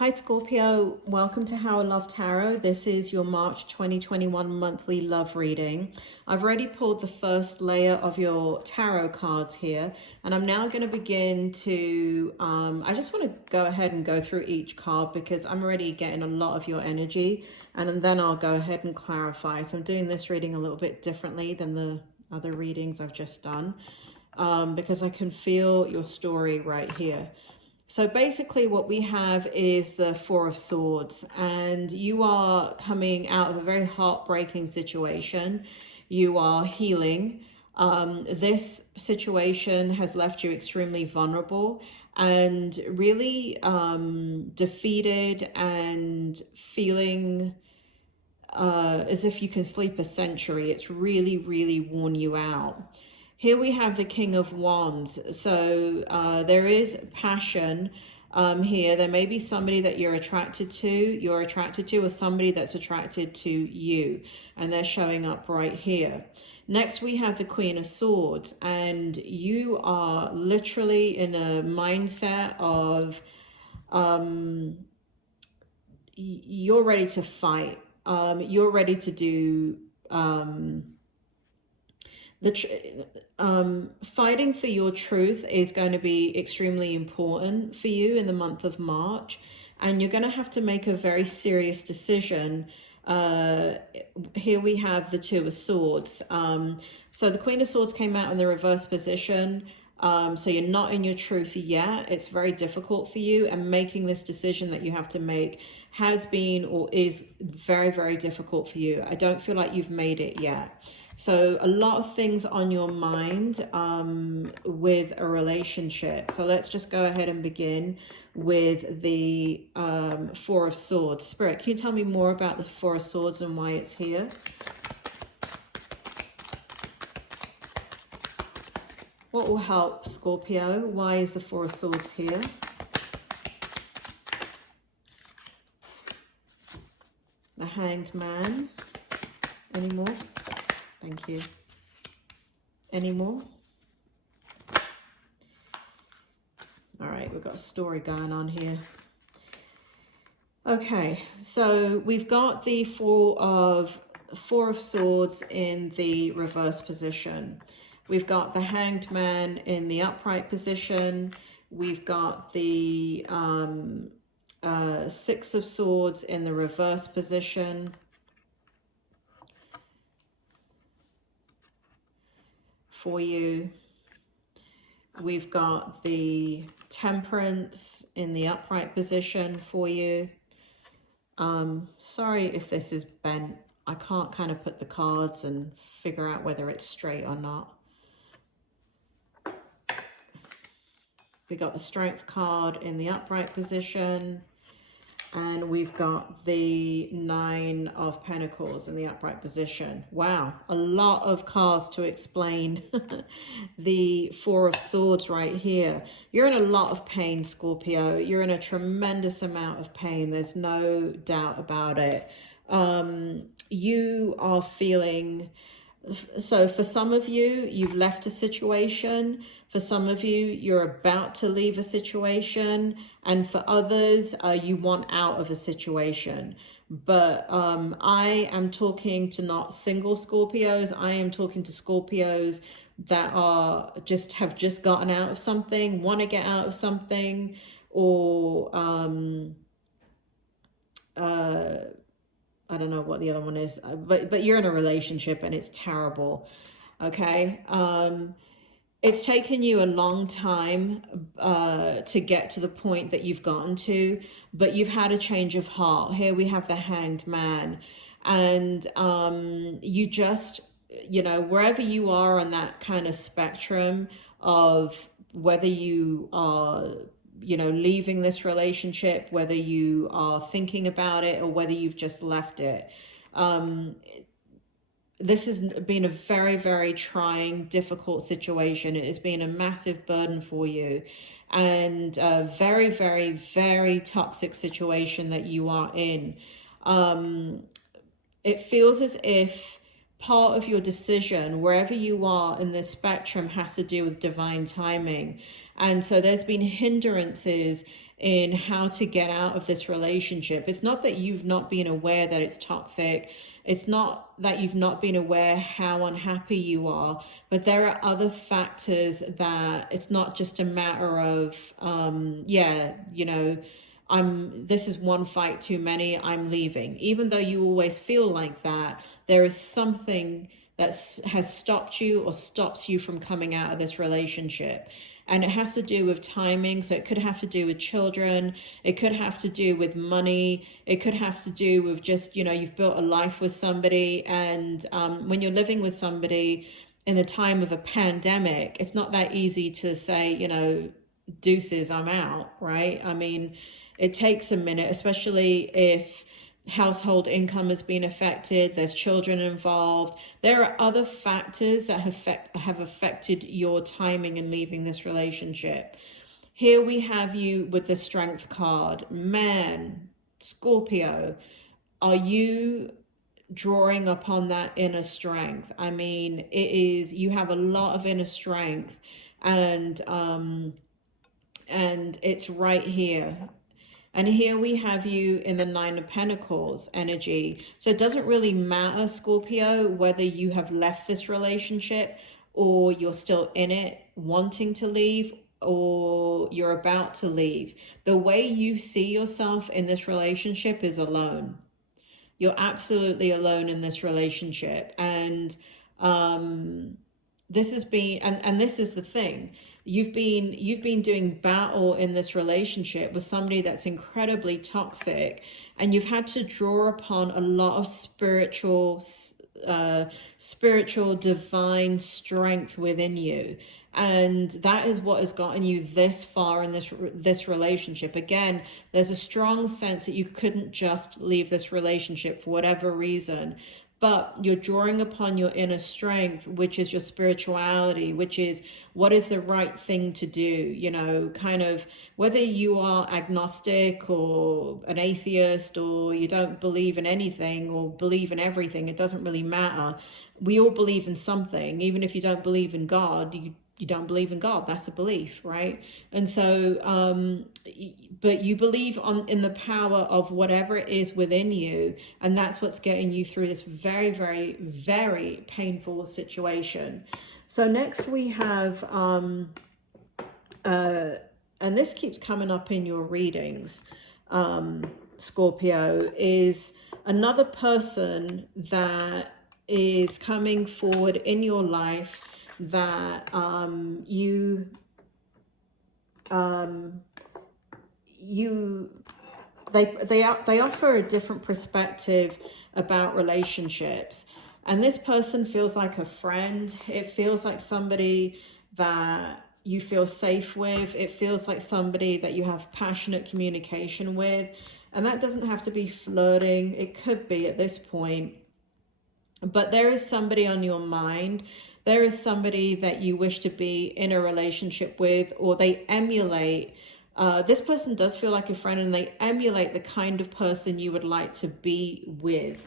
Hi Scorpio, welcome to How I Love Tarot. This is your March 2021 monthly love reading. I've already pulled the first layer of your tarot cards here, and I'm now going to begin to, I just want to go ahead and go through each card because I'm already getting a lot of your energy, and then I'll go ahead and clarify. So I'm doing this reading a little bit differently than the other readings I've just done because I can feel your story right here. So basically what we have is the Four of Swords, and you are coming out of a very heartbreaking situation. You are healing. This situation has left you extremely vulnerable and really defeated and feeling as if you can sleep a century. It's really, really worn you out. Here we have the King of Wands. So there is passion here. There may be somebody that you're attracted to, or somebody that's attracted to you, and they're showing up right here. Next, we have the Queen of Swords, and you are literally in a mindset of you're ready to fight. You're ready to do fighting for your truth is going to be extremely important for you in the month of March, and you're going to have to make a very serious decision. Here we have the Two of Swords. So the Queen of Swords came out in the reverse position. So you're not in your truth yet. It's very difficult for you, and making this decision that you have to make has been or is very, very difficult for you. I don't feel like you've made it yet. So a lot of things on your mind with a relationship. So let's just go ahead and begin with the Four of Swords. Spirit, can you tell me more about the Four of Swords and why it's here? What will help, Scorpio? Why is the Four of Swords here? The Hanged Man. Any more? Thank you. Any more? All right, we've got a story going on here. Okay, so we've got the Four of Swords in the reverse position. We've got the Hanged Man in the upright position. We've got the Six of Swords in the reverse position. For you, we've got the Temperance in the upright position for you. Sorry if this is bent. I can't kind of put the cards and figure out whether it's straight or not. We got the Strength card in the upright position, and we've got the Nine of Pentacles in the upright position. Wow, a lot of cards to explain the Four of Swords right here. You're in a lot of pain, Scorpio. You're in a tremendous amount of pain. There's no doubt about it. You are feeling... So for some of you, you've left a situation. For some of you, you're about to leave a situation. And for others, you want out of a situation. But I am talking to not single Scorpios. I am talking to Scorpios that are have just gotten out of something, want to get out of something, or I don't know what the other one is, but you're in a relationship and it's terrible, okay? It's taken you a long time to get to the point that you've gotten to, but you've had a change of heart. Here we have the Hanged Man, and you just, you know, wherever you are on that kind of spectrum of whether you are, you know, leaving this relationship, whether you are thinking about it, or whether you've just left it. This has been a very, very trying, difficult situation. It has been a massive burden for you, and a very, very, very toxic situation that you are in. It feels as if part of your decision, wherever you are in this spectrum, has to do with divine timing. And so there's been hindrances in how to get out of this relationship. It's not that you've not been aware that it's toxic. It's not that you've not been aware how unhappy you are, but there are other factors that it's not just a matter of, yeah, you know, this is one fight too many, I'm leaving. Even though you always feel like that, there is something that has stopped you or stops you from coming out of this relationship. And it has to do with timing. So it could have to do with children. It could have to do with money. It could have to do with just, you know, you've built a life with somebody. And when you're living with somebody in a time of a pandemic, it's not that easy to say, you know, deuces, I'm out, right? I mean, it takes a minute, especially if household income has been affected, there's children involved. There are other factors that have affected your timing in leaving this relationship. Here we have you with the Strength card. Man, Scorpio, are you drawing upon that inner strength? I mean, you have a lot of inner strength, and it's right here. And here we have you in the Nine of Pentacles energy. So it doesn't really matter, Scorpio, whether you have left this relationship or you're still in it wanting to leave, or you're about to leave. The way you see yourself in this relationship is alone. You're absolutely alone in this relationship. And this has been, and this is the thing. You've been doing battle in this relationship with somebody that's incredibly toxic, and you've had to draw upon a lot of spiritual divine strength within you. And that is what has gotten you this far in this relationship. Again, there's a strong sense that you couldn't just leave this relationship for whatever reason. But you're drawing upon your inner strength, which is your spirituality, which is what is the right thing to do, you know, kind of whether you are agnostic or an atheist, or you don't believe in anything or believe in everything, it doesn't really matter. We all believe in something. Even if you don't believe in God, you don't believe in God. That's a belief, right? And so, but you believe in the power of whatever it is within you, and that's what's getting you through this very, very, very painful situation. So next we have, and this keeps coming up in your readings, Scorpio, is another person that is coming forward in your life that they offer a different perspective about relationships. And this person feels like a friend. It feels like somebody that you feel safe with. It feels like somebody that you have passionate communication with. And that doesn't have to be flirting. It could be at this point. But there is somebody on your mind. There is somebody that you wish to be in a relationship with, or they emulate. This person does feel like a friend, and they emulate the kind of person you would like to be with.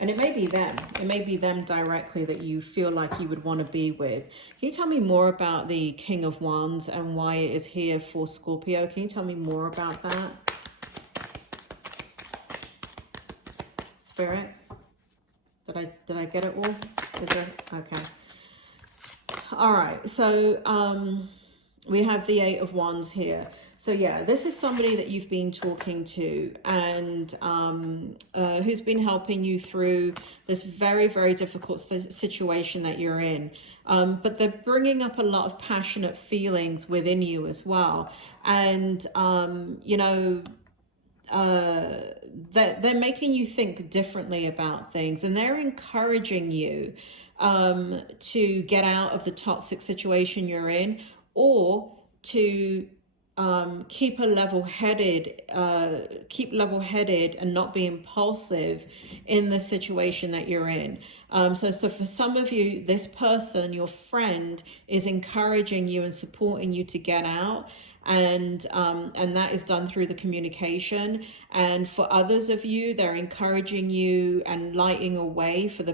And it may be them. It may be them directly that you feel like you would want to be with. Can you tell me more about the King of Wands and why it is here for Scorpio? Can you tell me more about that? Spirit? Did I get it all? Is it? Okay. All right, so we have the Eight of Wands here. So yeah, this is somebody that you've been talking to, and who's been helping you through this very, very difficult situation that you're in. But they're bringing up a lot of passionate feelings within you as well. And, you know, they're making you think differently about things, and they're encouraging you to get out of the toxic situation you're in, or to keep level-headed and not be impulsive in the situation that you're in. So for some of you, this person, your friend, is encouraging you and supporting you to get out. And that is done through the communication. And for others of you, they're encouraging you and lighting a way for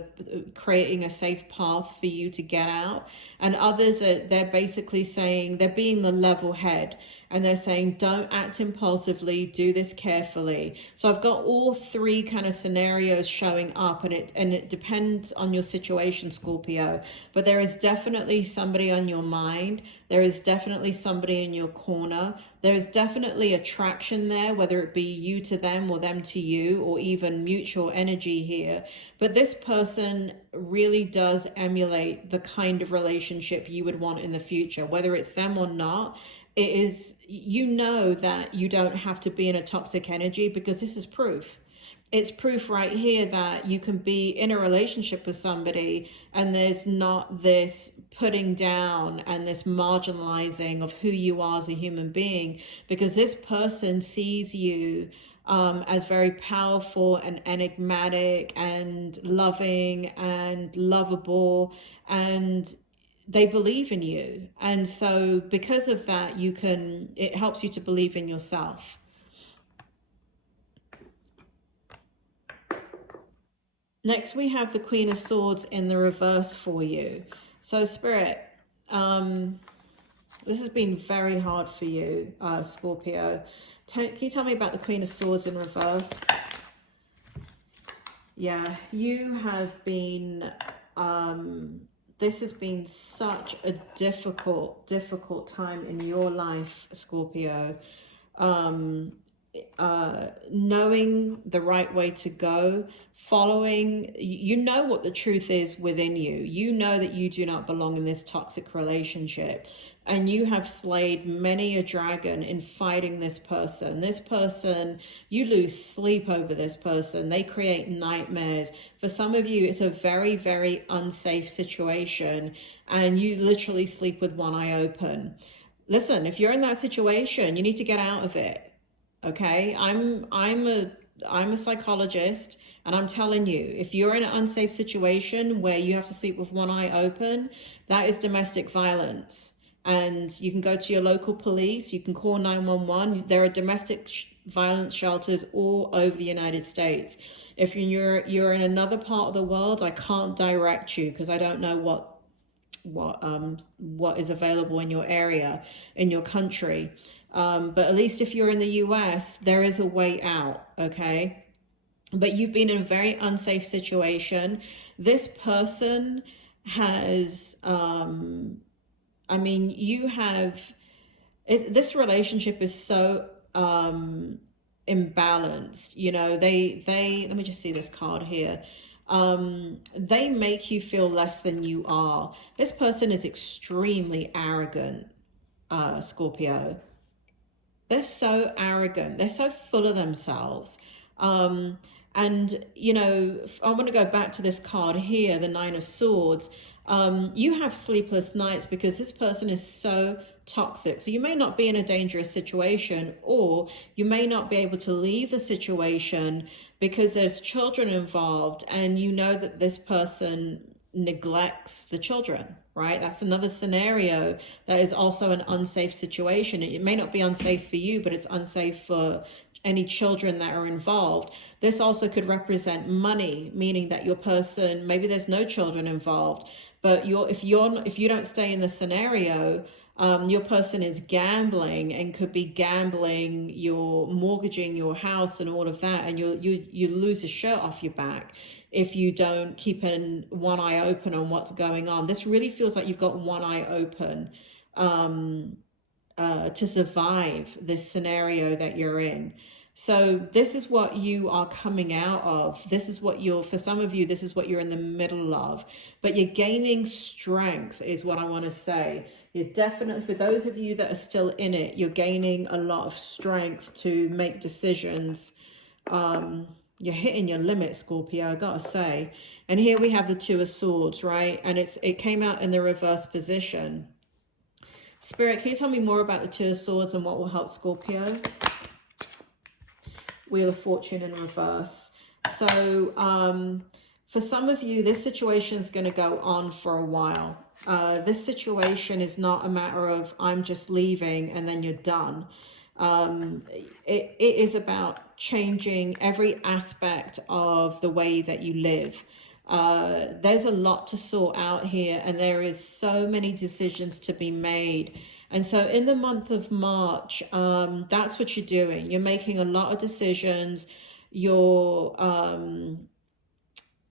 creating a safe path for you to get out. And others, they're basically saying, they're being the level head. and they're saying, don't act impulsively, do this carefully. So I've got all three kind of scenarios showing up, and it depends on your situation, Scorpio. But there is definitely somebody on your mind. There is definitely somebody in your corner. There is definitely attraction there, whether it be you to them or them to you, or even mutual energy here. But this person really does emulate the kind of relationship you would want in the future, whether it's them or not. It is, you know, that you don't have to be in a toxic energy, because this is proof. It's proof right here that you can be in a relationship with somebody and there's not this putting down and this marginalizing of who you are as a human being, because this person sees you as very powerful and enigmatic and loving and lovable, and they believe in you. And so because of that, it helps you to believe in yourself. Next, we have the Queen of Swords in the reverse for you. So Spirit, this has been very hard for you, Scorpio. Can you tell me about the Queen of Swords in reverse? Yeah, you have been, this has been such a difficult time in your life, Scorpio. Knowing the right way to go, following, you know what the truth is within you. You know that you do not belong in this toxic relationship, and you have slayed many a dragon in fighting this person. This person, you lose sleep over this person. They create nightmares. For some of you, it's a very, very unsafe situation, and you literally sleep with one eye open. Listen, if you're in that situation, you need to get out of it. Okay, I'm a psychologist, and I'm telling you, if you're in an unsafe situation where you have to sleep with one eye open, that is domestic violence. And you can go to your local police, you can call 911. There are domestic violence shelters all over the United States. If you're in another part of the world, I can't direct you because I don't know what is available in your area, in your country. But at least if you're in the US, there is a way out, okay? But you've been in a very unsafe situation. This person has, I mean, you have, this relationship is so imbalanced. You know, they, let me just see this card here. They make you feel less than you are. This person is extremely arrogant, Scorpio. They're so arrogant. They're so full of themselves. And, you know, I want to go back to this card here, the Nine of Swords. You have sleepless nights because this person is so toxic. So you may not be in a dangerous situation, or you may not be able to leave the situation because there's children involved, and you know that this person neglects the children, right? That's another scenario that is also an unsafe situation. It may not be unsafe for you, but it's unsafe for any children that are involved. This also could represent money, meaning that your person, maybe there's no children involved, but if you don't stay in the scenario, your person is gambling, and could be gambling, you're mortgaging your house and all of that, and you lose a shirt off your back if you don't keep one eye open on what's going on. This really feels like you've got one eye open to survive this scenario that you're in. So this is what you are coming out of. This is what for some of you, this is what you're in the middle of. But you're gaining strength is what I want to say. You're definitely, for those of you that are still in it, you're gaining a lot of strength to make decisions. You're hitting your limit, Scorpio, I gotta say. And here we have the Two of Swords, right? And it came out in the reverse position. Spirit, can you tell me more about the Two of Swords and what will help Scorpio? Wheel of Fortune in reverse. So for some of you, this situation is going to go on for a while. This situation is not a matter of I'm just leaving and then you're done. It is about changing every aspect of the way that you live. There's a lot to sort out here, and there is so many decisions to be made. And so in the month of March, that's what you're doing. You're making a lot of decisions. You're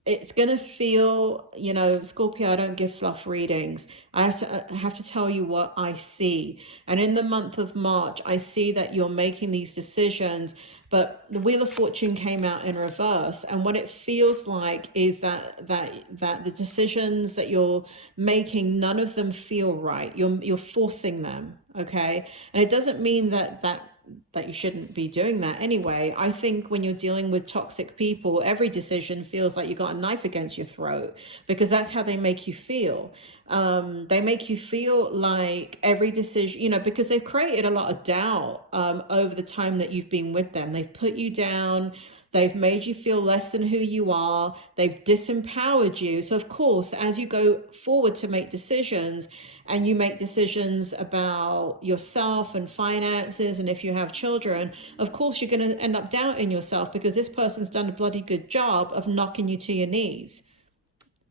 it's gonna feel, you know, Scorpio, I don't give fluff readings. I have to tell you what I see. And in the month of March, I see that you're making these decisions, but the Wheel of Fortune came out in reverse. And what it feels like is that the decisions that you're making, none of them feel right. You're forcing them, okay? And it doesn't mean that you shouldn't be doing that anyway. I think when you're dealing with toxic people, every decision feels like you got a knife against your throat, because that's how they make you feel. They make you feel like every decision, you know, because they've created a lot of doubt over the time that you've been with them. They've put you down. They've made you feel less than who you are. They've disempowered you. So of course, as you go forward to make decisions, and you make decisions about yourself and finances, and if you have children, of course, you're going to end up doubting yourself, because this person's done a bloody good job of knocking you to your knees.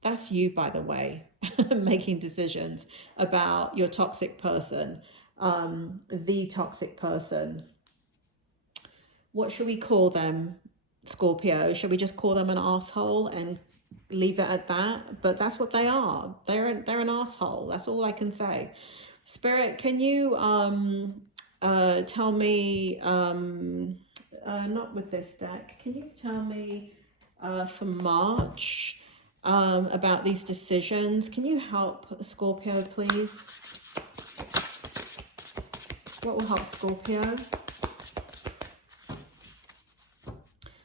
That's you, by the way, making decisions about your toxic person, the toxic person. What should we call them, Scorpio? Should we just call them an asshole and leave it at that? But that's what they are. They're an asshole. That's all I can say. Spirit, can you tell me, not with this deck, can you tell me for March about these decisions? Can you help Scorpio, please? What will help Scorpio?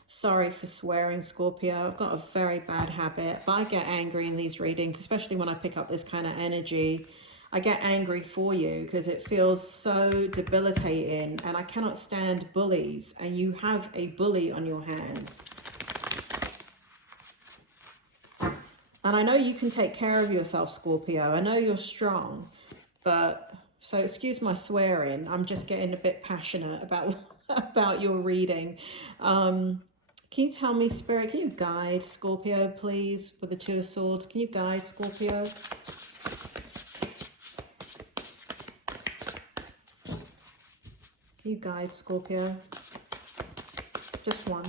Sorry for swearing, Scorpio. I've got a very bad habit, but I get angry in these readings, especially when I pick up this kind of energy. I get angry for you because it feels so debilitating, and I cannot stand bullies, and you have a bully on your hands. And I know you can take care of yourself, Scorpio. I know you're strong, but so excuse my swearing. I'm just getting a bit passionate about your reading. Can you tell me, Spirit, can you guide Scorpio, please, with the Two of Swords? Can you guide Scorpio? Can you guide Scorpio? Just one.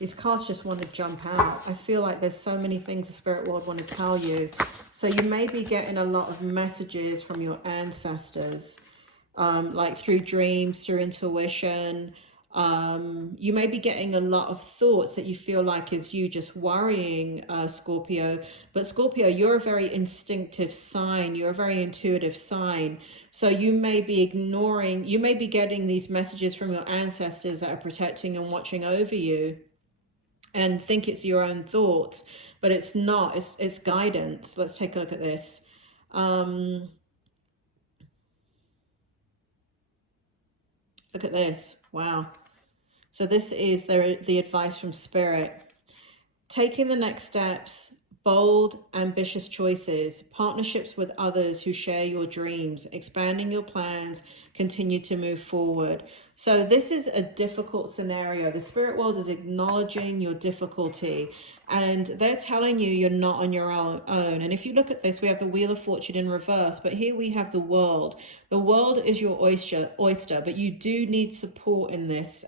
These cards just want to jump out. I feel like there's so many things the spirit world want to tell you. So you may be getting a lot of messages from your ancestors. Like through dreams, through intuition. You may be getting a lot of thoughts that you feel like is you just worrying, Scorpio. But Scorpio, you're a very instinctive sign. You're a very intuitive sign. So you may be ignoring, you may be getting these messages from your ancestors that are protecting and watching over you, and think it's your own thoughts. But it's not. It's guidance. Let's take a look at this. Look at this. Wow. So this is the advice from Spirit. Taking the next steps, bold, ambitious choices, partnerships with others who share your dreams, expanding your plans, continue to move forward. So this is a difficult scenario. The spirit world is acknowledging your difficulty, and they're telling you you're not on your own. And if you look at this, we have the Wheel of Fortune in reverse, but here we have the world. The world is your oyster, but you do need support in this,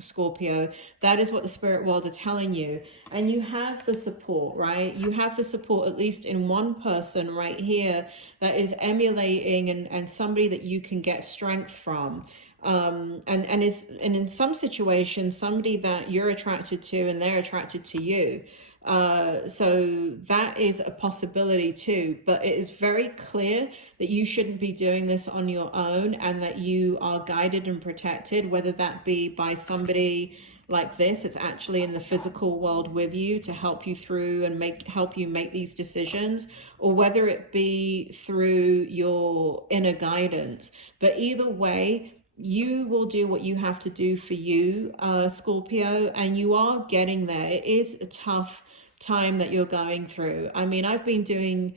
Scorpio. That is what the spirit world are telling you. And you have the support, right? You have the support at least in one person right here that is emulating and somebody that you can get strength from. And in some situations, somebody that you're attracted to and they're attracted to you. So that is a possibility too, but it is very clear that you shouldn't be doing this on your own, and that you are guided and protected, whether that be by somebody like this, it's actually in the physical world with you to help you through and help you make these decisions, or whether it be through your inner guidance. But either way, you will do what you have to do for you, Scorpio, and you are getting there. It is a tough time that you're going through. I mean, I've been doing,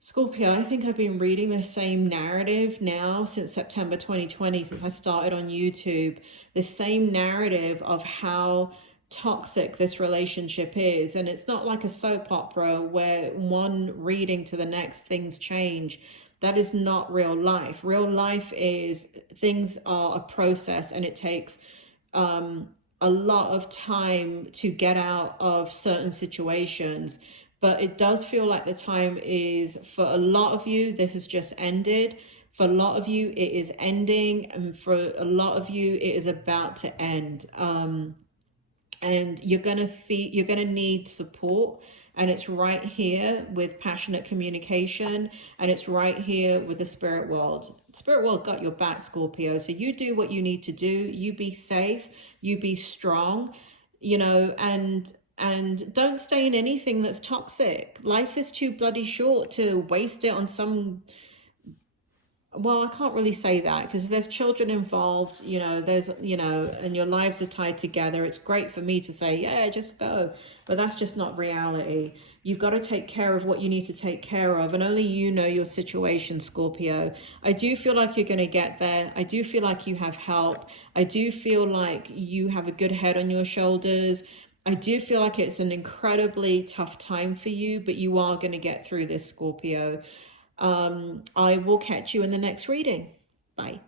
Scorpio, I think I've been reading the same narrative now since September 2020, since I started on YouTube. The same narrative of how toxic this relationship is. And it's not like a soap opera where one reading to the next things change. That is not real life. Real life is things are a process, and it takes a lot of time to get out of certain situations. But it does feel like the time is, for a lot of you, this has just ended. For a lot of you, it is ending. And for a lot of you, it is about to end. And you're gonna need support, and it's right here with passionate communication, and it's right here with the spirit world. Spirit world got your back, Scorpio. So you do what you need to do. You be safe, you be strong, you know, and don't stay in anything that's toxic. Life is too bloody short to waste it on some, well, I can't really say that, because if there's children involved, you know, and your lives are tied together, it's great for me to say, yeah, just go. But that's just not reality. You've got to take care of what you need to take care of, and only you know your situation, Scorpio. I do feel like you're going to get there. I do feel like you have help. I do feel like you have a good head on your shoulders. I do feel like it's an incredibly tough time for you, but you are going to get through this, Scorpio. I will catch you in the next reading. Bye.